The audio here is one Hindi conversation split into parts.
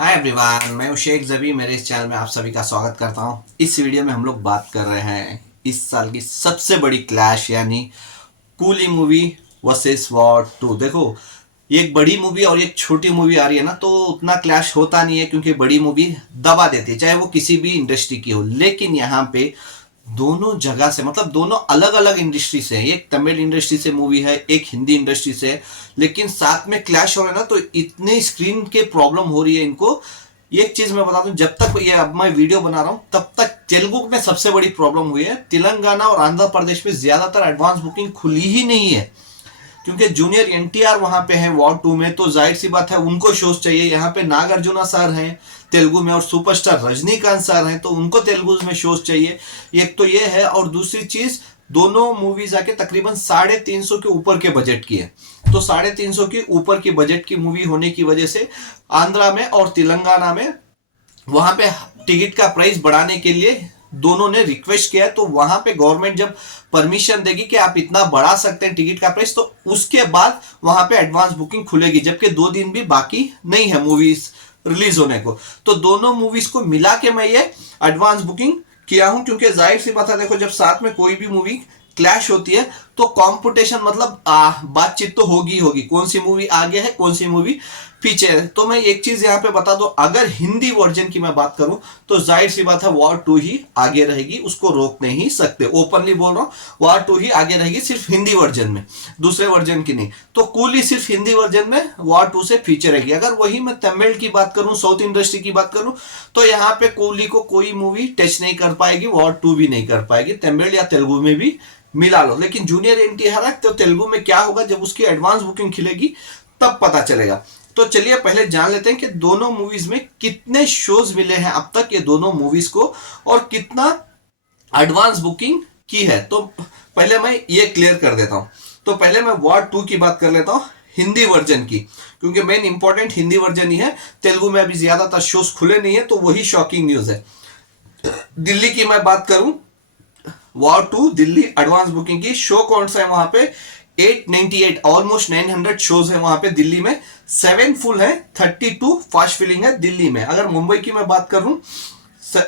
हाय एवरीवन, मैं हूं शेख जबी। मेरे इस चैनल में आप सभी का स्वागत करता हूं। इस वीडियो में हम लोग बात कर रहे हैं इस साल की सबसे बड़ी क्लैश यानी कूली मूवी वर्सेस वॉर 2। देखो, एक बड़ी मूवी और एक छोटी मूवी आ रही है ना, तो उतना क्लैश होता नहीं है क्योंकि बड़ी मूवी दबा देती है, चाहे वो किसी भी इंडस्ट्री की हो। लेकिन यहाँ पे दोनों जगह से, मतलब दोनों अलग अलग इंडस्ट्री से है। एक तमिल इंडस्ट्री से मूवी है, एक हिंदी इंडस्ट्री से है, लेकिन साथ में क्लैश हो रहा है ना, तो इतनी स्क्रीन के प्रॉब्लम हो रही है इनको। एक चीज मैं बता दूं, जब तक ये अब मैं वीडियो बना रहा हूं तब तक तेलुगु में सबसे बड़ी प्रॉब्लम हुई है। तेलंगाना और आंध्र प्रदेश में ज्यादातर एडवांस बुकिंग खुली ही नहीं है क्योंकि जूनियर एनटीआर वहां पे है वॉर 2 में, तो जाहिर सी बात है उनको शोज चाहिए। यहाँ पे नागार्जुना सर हैं तेलुगु में और सुपरस्टार रजनीकांत सर हैं, तो उनको तेलुगु में शोज चाहिए। एक तो ये है, और दूसरी चीज, दोनों मूवीज आके तकरीबन 350 के ऊपर के बजट की है। तो 350 के ऊपर की बजट की मूवी होने की वजह से आंध्रा में और तेलंगाना में वहां पे टिकट का प्राइस बढ़ाने के लिए दोनों ने रिक्वेस्ट किया है। तो वहां पे गवर्नमेंट जब परमिशन देगी कि आप इतना बढ़ा सकते हैं टिकट का प्राइस, तो उसके बाद वहां पे एडवांस बुकिंग खुलेगी, जबकि 2 दिन भी बाकी नहीं है मूवीज रिलीज होने को। तो दोनों मूवीज को मिला के मैं ये एडवांस बुकिंग किया हूं, क्योंकि जाहिर सी बात है, देखो, जब साथ में कोई भी मूवी क्लैश होती है तो कंपटीशन, मतलब बातचीत तो होगी होगी, कौन सी मूवी आगे है कौन सी मूवी पीछे है। तो मैं एक चीज यहाँ पे बता दो, अगर हिंदी वर्जन की मैं बात करूं तो जाहिर सी बात है वॉर 2 ही आगे रहेगी, उसको रोक नहीं सकते। ओपनली बोल रहा हूं, वॉर 2 ही आगे रहेगी, सिर्फ हिंदी वर्जन में, दूसरे वर्जन की नहीं। तो कूली सिर्फ हिंदी वर्जन में वॉर 2 से फीचर रहेगी। अगर वही मैं तमिल की बात करूं, साउथ इंडस्ट्री की बात करूं, तो यहाँ पे कूली को कोई मूवी टच नहीं कर पाएगी, वॉर 2 भी नहीं कर पाएगी। तमिल या तेलुगु में भी मिला लो। लेकिन जूनियर एनटीआर है, तो तेलुगु में क्या होगा जब उसकी एडवांस बुकिंग खिलेगी तब पता चलेगा। तो चलिए पहले जान लेते हैं कि दोनों मूवीज में कितने शोज मिले हैं अब तक ये दोनों मूवीज को, और कितना एडवांस बुकिंग की है। तो पहले मैं ये क्लियर कर देता हूं। तो पहले मैं वॉर 2 की बात कर लेता हूं, हिंदी वर्जन की, क्योंकि मेन इंपॉर्टेंट हिंदी वर्जन ही है। तेलुगु में अभी ज्यादातर शोज खुले नहीं है, तो वही शॉकिंग न्यूज है। दिल्ली की मैं बात करूं, वॉर 2 दिल्ली एडवांस बुकिंग की शो कौन सा है वहां पे, 898, ऑलमोस्ट 900 शोज है वहां पे दिल्ली में। 7 फुल है, 32 फास्ट फिलिंग है दिल्ली में। अगर मुंबई की मैं बात करूं,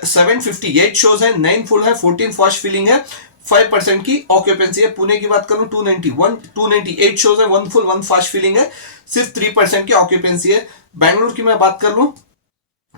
758 शोज है, 9 फुल है, 14 फास्ट फिलिंग है, 5% की ऑक्यूपेंसी है। पुणे की बात करूं, 298 शोज है, 1 फुल 1 फास्ट फिलिंग है, सिर्फ 3% की ऑक्यूपेंसी है। बैंगलोर की मैं बात कर लूं,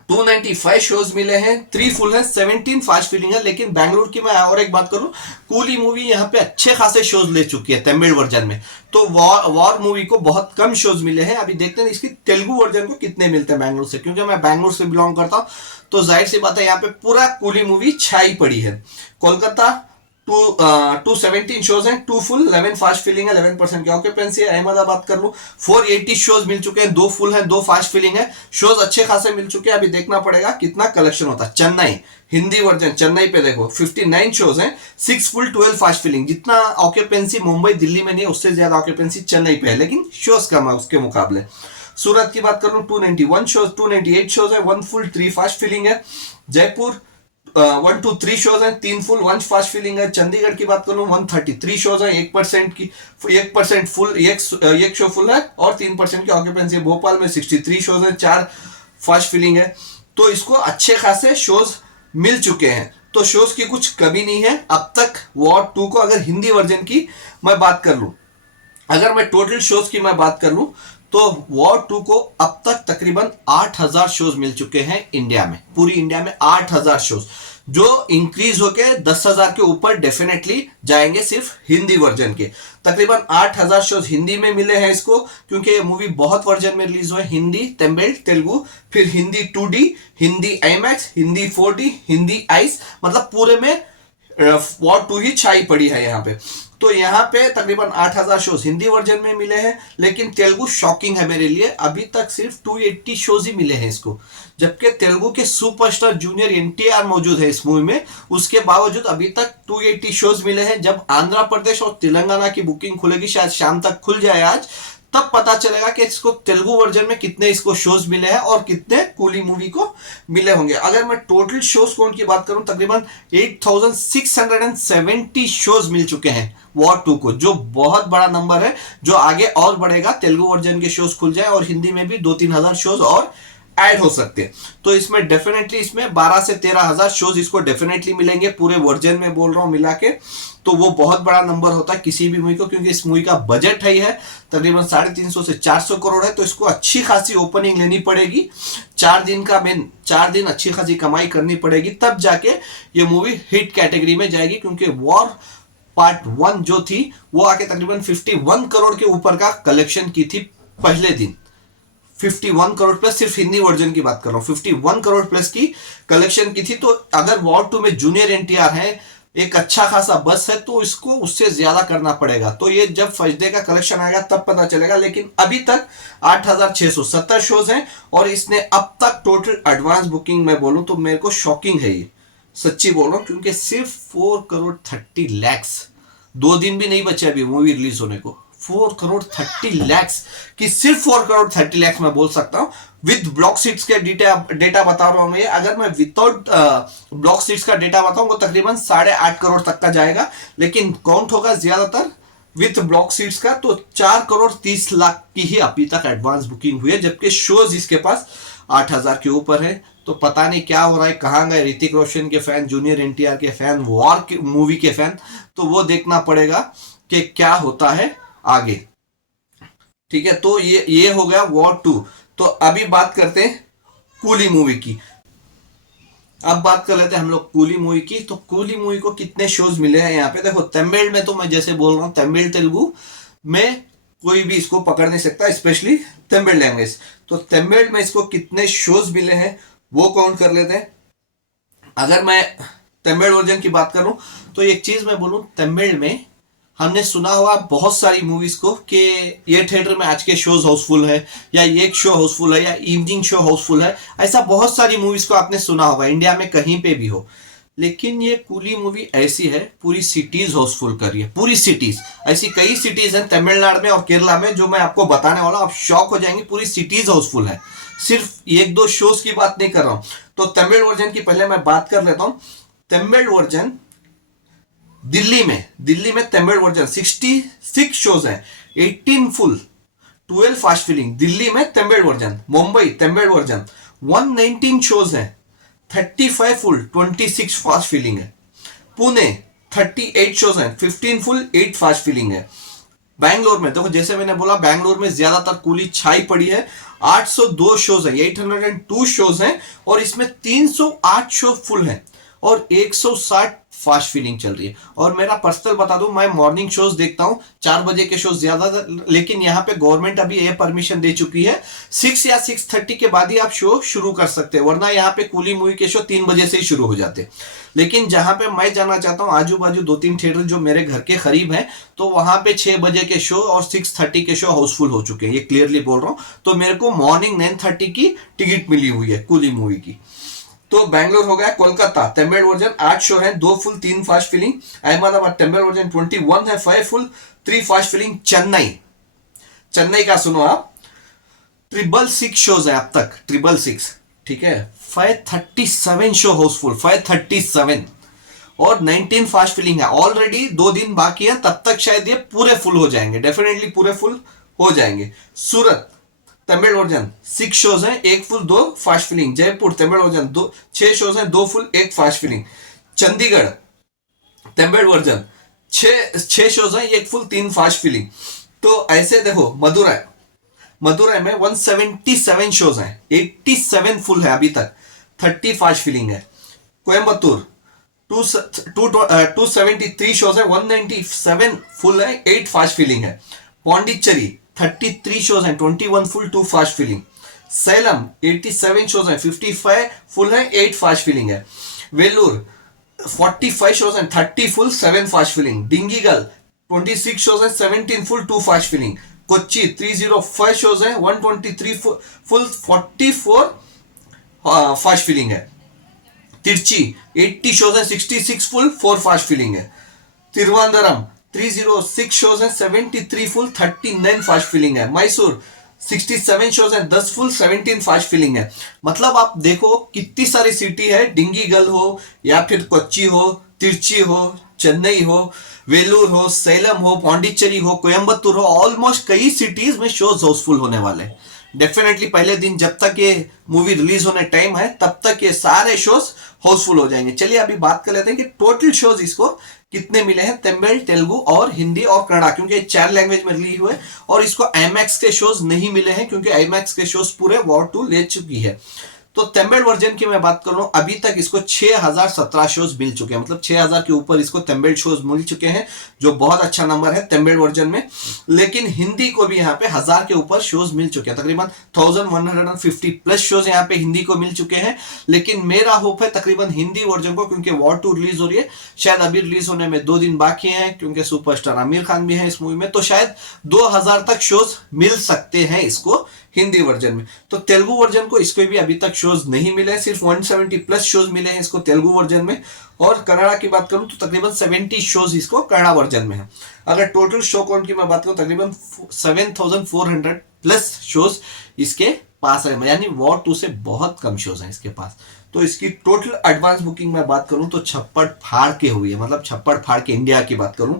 295 शोज मिले हैं, 3 फुल है, 17 फास्ट फिलिंग है। लेकिन बैंगलोर की मैं और एक बात करूं, कूली मूवी यहाँ पे अच्छे खासे शोज ले चुकी है तमिल वर्जन में। तो वॉर मूवी को बहुत कम शोज मिले हैं। अभी देखते हैं इसकी तेलुगु वर्जन को कितने मिलते हैं बैंगलोर से, क्योंकि मैं बैंगलोर से बिलोंग करता हूं, तो जाहिर सी बात है यहाँ पे पूरा कूली मूवी छाई पड़ी है। कोलकाता 217 शोज हैं, 2 फुल 11 फास्ट फिलिंग है, 11% की ऑक्यूपेंसी है। अहमदाबाद कर लूं, 480 शोज मिल चुके हैं, 2 फुल है, 2 फास्ट फिलिंग है, शोज अच्छे खासे मिल चुके हैं। अभी देखना पड़ेगा कितना कलेक्शन होता है। चेन्नई हिंदी वर्जन, चेन्नई पे देखो 59 शोज हैं, 6 फुल 12 फास्ट फिलिंग। जितना ऑक्यूपेंसी मुंबई दिल्ली में नहीं, उससे ज्यादा ऑक्यूपेंसी चेन्नई पे है, लेकिन शोज कम है उसके मुकाबले। सूरत की बात करूं, 291 शोज, 298 शोज है, 1 फुल 3 फास्ट फिलिंग है। जयपुर 123 शोज हैं, 3 फुल 1 फास्ट फिलिंग है। चंडीगढ़ की बात करूं, 133 शोज हैं, 1% फुल, एक शो फुल है और 3% की ऑक्यूपेंसी है। भोपाल में 63 शोज हैं, 4 फास्ट फिलिंग है। तो इसको अच्छे खासे शोज मिल चुके हैं, तो शोज की कुछ कमी नहीं है अब तक वॉर 2 को। अगर हिंदी वर्जन की मैं बात कर लूं, अगर मैं टोटल शोज की मैं बात कर लूं, तो वॉर 2 को अब तक तकरीबन 8000 शोज मिल चुके हैं इंडिया में, पूरी इंडिया में 8000 शोज, जो इंक्रीज होके 10,000 के ऊपर डेफिनेटली जाएंगे सिर्फ हिंदी वर्जन के। तकरीबन 8000 शोज हिंदी में मिले हैं इसको, क्योंकि ये मूवी बहुत वर्जन में रिलीज हुए, हिंदी, तमिल, तेलुगु, फिर Hindi 2D, Hindi IMAX, Hindi 4D, Hindi ice, मतलब पूरे में वॉर 2 ही छाई पड़ी है यहाँ पे। तो यहाँ पे तकरीबन 8000 शोज हिंदी वर्जन में मिले हैं। लेकिन तेलुगु शॉकिंग है मेरे लिए, अभी तक सिर्फ 280 शोज ही मिले हैं इसको, जबकि तेलुगु के सुपरस्टार जूनियर एनटीआर मौजूद है इस मूवी में, उसके बावजूद अभी तक 280 शोज मिले हैं। जब आंध्र प्रदेश और तेलंगाना की बुकिंग खुलेगी, शायद शाम तक खुल जाए आज, तब पता चलेगा कि इसको तेलुगु वर्जन में कितने इसको शोज मिले हैं और कितने कूली मूवी को मिले होंगे। अगर मैं टोटल शोज काउंट की बात करूं, तकरीबन 8670 शोज मिल चुके हैं वॉर 2 को, जो बहुत बड़ा नंबर है, जो आगे और बढ़ेगा। तेलुगु वर्जन के शोज खुल जाए और हिंदी में भी 2-3 हजार शोज और ऐड हो सकते हैं। तो इसमें डेफिनेटली इसमें 12 से 13 हजार शोज इसको डेफिनेटली मिलेंगे, पूरे वर्जन में बोल रहा हूँ मिला के। तो वो बहुत बड़ा नंबर होता है किसी भी मूवी को, क्योंकि इस मूवी का बजट है तकरीबन 350 से 400 करोड़ है। तो इसको अच्छी खासी ओपनिंग लेनी पड़ेगी, 4 दिन अच्छी खासी कमाई करनी पड़ेगी, तब जाके ये मूवी हिट कैटेगरी में जाएगी। क्योंकि वॉर पार्ट 1 जो थी वो आके तकरीबन 51 करोड़ के ऊपर का कलेक्शन की थी पहले दिन। 51 करोड़ प्लस, सिर्फ हिंदी वर्जन की बात कर रहा हूँ, 51 करोड़ प्लस की कलेक्शन की थी। तो अगर वॉर 2 में जूनियर एनटीआर है, एक अच्छा खासा बस है, तो इसको उससे ज्यादा करना पड़ेगा। तो ये जब फर्स्ट डे का कलेक्शन आएगा तब पता चलेगा। लेकिन अभी तक 8670 शोज हैं और इसने अब तक टोटल एडवांस बुकिंग में बोलूं तो मेरे को शॉकिंग है ये, सच्ची बोल रहा हूं। क्योंकि सिर्फ 4 करोड़ 30 लाख, 2 दिन भी नहीं बचे अभी मूवी रिलीज होने को, 4 करोड़ 30 लाख की, सिर्फ 4 करोड़ 30 लाख मैं बोल सकता हूं। विद ब्लॉक सीट्स के डेटा बता रहा हूं मैं। अगर मैं विदाउट ब्लॉक सीट्स का डेटा बताऊं तो तकरीबन 8.5 करोड़ तक का जाएगा। लेकिन काउंट होगा ज्यादातर विथ ब्लॉक सीट्स का, तो 4 करोड़ 30 लाख की ही अभी तक एडवांस बुकिंग हुई है। जबकि शोज इसके पास 8000 के ऊपर है। तो पता नहीं क्या हो रहा है, कहां गए ऋतिक रोशन के फैन, जूनियर एनटीआर के फैन, वॉर मूवी के फैन। तो वो देखना पड़ेगा कि क्या होता है आगे। ठीक है, तो ये हो गया वॉर 2। तो अभी बात करते हैं कूली मूवी की। अब बात कर लेते हैं हम लोग कूली मूवी की। तो कूली मूवी को कितने शोज मिले हैं यहाँ पे देखो। तमिल में तो मैं जैसे बोल रहा हूँ, तमिल तेलुगु में कोई भी इसको पकड़ नहीं सकता, स्पेशली तमिल लैंग्वेज। तो तमिल में इसको कितने शोज मिले हैं वो काउंट कर लेते हैं। अगर मैं तमिल वर्जन की बात करूं तो एक चीज मैं बोलूं, तमिल में हमने सुना हुआ बहुत सारी मूवीज को कि ये थिएटर में आज के शोज हाउसफुल है, या ये शो हाउसफुल है, या इवनिंग शो हाउसफुल है। ऐसा बहुत सारी मूवीज को आपने सुना होगा, इंडिया में कहीं पे भी हो। लेकिन ये कूली मूवी ऐसी है, पूरी सिटीज हाउसफुल कर रही है, पूरी सिटीज। ऐसी कई सिटीज हैं तमिलनाडु में और केरला में जो मैं आपको बताने वाला हूं, आप शॉक हो जाएंगे। पूरी सिटीज हाउसफुल है, सिर्फ एक दो शोज की बात नहीं कर रहा हूं। तो तमिल वर्जन की पहले मैं बात कर लेता हूं। तमिल वर्जन दिल्ली में तमिल वर्जन 66 शोज हैं, 18 फुल, 12 फास्ट फिलिंग। दिल्ली में Tamil version. Mumbai Tamil version 119 shows हैं, 35 फुल, 26 फास्ट फिलिंग है। पुणे 38 शोज हैं, 15 फुल, 8 फास्ट फिलिंग है। बैंगलोर में देखो, जैसे मैंने बोला बैंगलोर में ज्यादातर कूली छाई पड़ी है। 802 शोज हैं, 802 शोज हैं, और इसमें 308 शो फुल हैं और 160 फास्ट फीलिंग चल रही है। और मेरा पर्सनल बता दूं, मैं मॉर्निंग शोज देखता हूं, 4 बजे के शोज ज्यादा, लेकिन यहाँ पे गवर्नमेंट अभी ये परमिशन दे चुकी है 6 या 6:30 के बाद ही आप शो शुरू कर सकते हैं। वरना यहाँ पे कूली मूवी के शो 3 बजे से ही शुरू हो जाते। लेकिन जहां पे मैं जाना चाहता हूँ, आजू बाजू 2-3 थिएटर जो मेरे घर के करीब हैं, तो वहां पे 6 बजे के शो और 6:30 के शो हाउसफुल हो चुके हैं, ये क्लियरली बोल रहा हूँ। तो मेरे को मॉर्निंग 9:30 की टिकट मिली हुई है कूली मूवी की। तो बैंगलोर हो गया। कोलकाता तमिल वर्जन 8 शो है, 2 full, 3 fast filling. Ahmedabad Tamil version 21 है, 5 फुल, 3 फास्ट फिलिंग। चेन्नई का सुनो आप, 666 शोज है अब तक, 666, ठीक है। 537 शो हाउसफुल, 537, और 19 फास्ट फिलिंग है। ऑलरेडी 2 दिन बाकी है, तब तक शायद ये पूरे फुल हो जाएंगे, डेफिनेटली पूरे फुल हो जाएंगे। सूरत तमिल वर्जन 6 शोज हैं, 1 full, 2 fast filling. Jaipur Tamil version 6 shows हैं, 2 full, 1 fast filling. Chandigarh Tamil version 6 shows हैं, 1 फुल, 3 फास्ट फिलिंग। तो ऐसे देखो, मदुरई में 177 शोज हैं, 87 फुल है अभी तक, 30 फास्ट फिलिंग है। कोयम्बतूर 273 शोज है, 197 फुल है, 8 फास्ट फिलिंग है। पौंडीचेरी 33 शोज हैं, 21 full, 2 fast filling. Salem 87 shows हैं, 55 फुल है, 8 फास्ट फिलिंग है। वेलूर 45 शोज हैं, 30 full, 7 fast filling. Dindigul 26 shows हैं, 17 full, 2 fast filling. Kochi 305 shows हैं, 123 फुल, 44 फास्ट फिलिंग है। तिरची 80 शोज हैं, 66 फुल, 4 फास्ट फिलिंग है। तिरुवनंतपुरम 306 शोज हैं, 73 फुल, 39 फास्ट फिलिंग है। मैसूर 67 शोज हैं, 10 फुल, 17 फास्ट फिलिंग है। मतलब आप देखो कितनी सारी सिटी है, डिंगीगल हो या फिर कोच्चि हो, तिरची हो, चेन्नई हो, वेलूर हो, सैलम हो, पौंडीचेरी हो, कोयम्बतूर हो, ऑलमोस्ट कई सिटीज में शोज हाउसफुल होने वाले, डेफिनेटली पहले दिन जब तक ये मूवी रिलीज होने टाइम है तब तक ये सारे शोज हाउसफुल हो जाएंगे। चलिए अभी बात कर लेते हैं कि टोटल शोज इसको कितने मिले हैं, तमिल, तेलुगु और हिंदी और कन्नड़ा, क्योंकि 4 लैंग्वेज में रिलीज हुए। और इसको IMAX के शोज नहीं मिले हैं क्योंकि IMAX के शोज पूरे वॉर 2 ले चुकी है। तो तमिल वर्जन की मैं बात कर लूं, अभी तक इसको 6017 शोज मिल चुके हैं, मतलब 6000 के ऊपर इसको तमिल शोज मिल चुके हैं, जो बहुत अच्छा नंबर है तमिल वर्जन में। लेकिन हिंदी को भी यहाँ पे 1000 के ऊपर शोज मिल चुके हैं, तकरीबन 1150 प्लस शोज यहाँ पे हिंदी को मिल चुके हैं। लेकिन मेरा होप है तकरीबन हिंदी वर्जन को, क्योंकि वॉर 2 रिलीज हो रही है, शायद अभी रिलीज होने में 2 दिन बाकी हैं, क्योंकि सुपरस्टार आमिर खान भी है इस मूवी में, तो शायद 2000 तक शोज मिल सकते हैं इसको हिंदी वर्जन में। तो तेलुगु वर्जन को इसको भी अभी तक शोज नहीं मिले, सिर्फ 170 प्लस शोज मिले हैं इसको तेलुगु वर्जन में। और कन्नड़ा की बात करूं तो तकरीबन 70 शोज इसको कन्नड़ा वर्जन में है। अगर टोटल शो काउंट की मैं बात करूं तकरीबन 7400 प्लस शोज इसके पास है, यानी वॉर 2 से बहुत कम शोज हैं इसके पास। तो इसकी टोटल एडवांस बुकिंग में बात करूं तो छप्पड़ फाड़ के हुई है, मतलब छप्पड़ फाड़ के इंडिया की बात करूं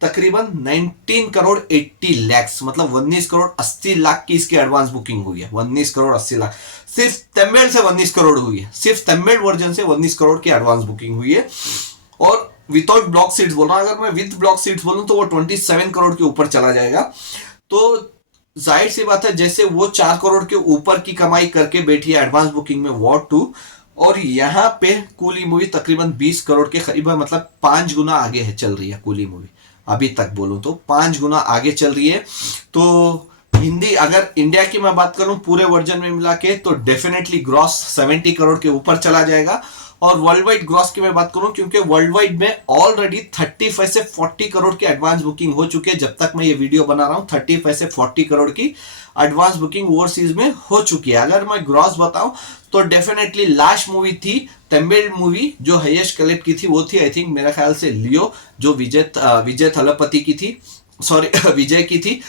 तकरीबन 19 करोड़ 80 लाख, मतलब 19 करोड़ 80 लाख की इसकी एडवांस बुकिंग हुई है। 19 करोड़ 80 लाख सिर्फ तमिल से 19 करोड़ हुई है, सिर्फ तमिल वर्जन से 19 करोड़ की एडवांस बुकिंग हुई है। और विदाउट ब्लॉक सीट्स बोल रहा हूं, अगर मैं विद ब्लॉक सीट्स बोलूं तो वो 27 करोड़ के ऊपर चला जाएगा। तो जाहिर सी बात है, जैसे वो 4 करोड़ के ऊपर की कमाई करके बैठी है एडवांस बुकिंग में वॉर 2, और यहाँ पे कूली मूवी तकरीबन 20 करोड़ के करीब है, मतलब 5 गुना आगे है चल रही है कूली मूवी। अभी तक बोलूं तो 5 गुना आगे चल रही है। तो हिंदी, अगर इंडिया की मैं बात करूं पूरे वर्जन में मिला के, तो डेफिनेटली ग्रॉस 70 करोड़ के ऊपर चला जाएगा। और वर्ल्ड वाइड ग्रॉस की मैं बात करूं, क्योंकि वर्ल्ड वाइड में ऑलरेडी 35 से 40 करोड़ की एडवांस बुकिंग हो चुकी है। जब तक मैं ये वीडियो बना रहा हूं 35 से 40 करोड़ की एडवांस बुकिंग ओवरसीज में हो चुकी है। अगर मैं ग्रॉस बताऊं तो डेफिनेटली लास्ट मूवी थी तमिल मूवी जो हाईएस्ट कलेक्ट की थी, वो थी आई थिंक मेरा ख्याल से लियो, जो विजय थलपति की थी, सॉरी विजय की थी,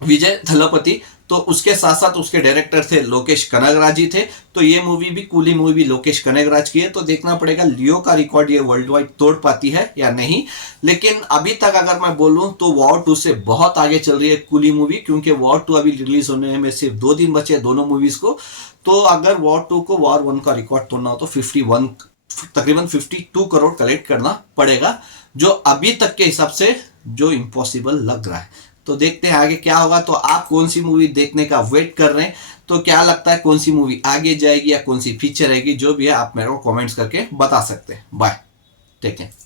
विजय थलपति। तो उसके साथ साथ उसके डायरेक्टर थे लोकेश कनगराज जी थे। तो ये मूवी भी कूली मूवी भी लोकेश कनगराज की है। तो देखना पड़ेगा लियो का रिकॉर्ड ये वर्ल्ड वाइड तोड़ पाती है या नहीं। लेकिन अभी तक अगर मैं बोलूं तो वॉर 2 से बहुत आगे चल रही है कूली मूवी, क्योंकि वॉर 2 अभी रिलीज होने में सिर्फ 2 दिन बचे हैं दोनों मूवीज को। तो अगर वॉर 2 को वॉर 1 का रिकॉर्ड तोड़ना हो तो तकरीबन 52 करोड़ कलेक्ट करना पड़ेगा, जो अभी तक के हिसाब से जो इम्पॉसिबल लग रहा है। तो देखते हैं आगे क्या होगा। तो आप कौन सी मूवी देखने का वेट कर रहे हैं, तो क्या लगता है कौन सी मूवी आगे जाएगी या कौन सी फीचर रहेगी, जो भी है आप मेरे को कमेंट्स करके बता सकते हैं। Bye, take care.